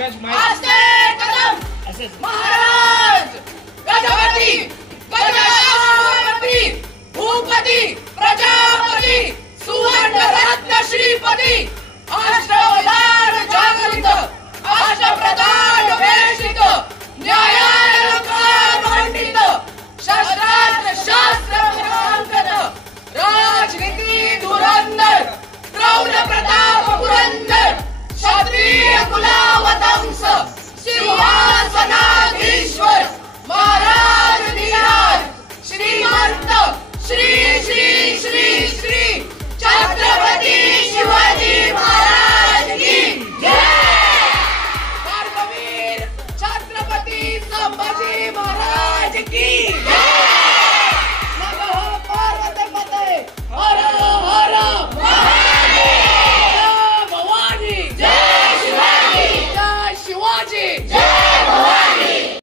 आस्ते कदम महाराज गजपती गजाधिपती भूपती प्रजापती सुवर्ण रत्न श्रीपती अष्टवधान जागृत अष्टप्रधान वेशित न्यायालंकार मंडित शस्त्रास्त्र शास्त्र पुरांगत राजनीति धुरंधर प्रौढ प्रताप पुरंदर क्षत्रिय कुलावतंस सिंहासनाधीश्वर महाराज धीराज श्रीमंत श्री श्री श्री श्री छत्रपती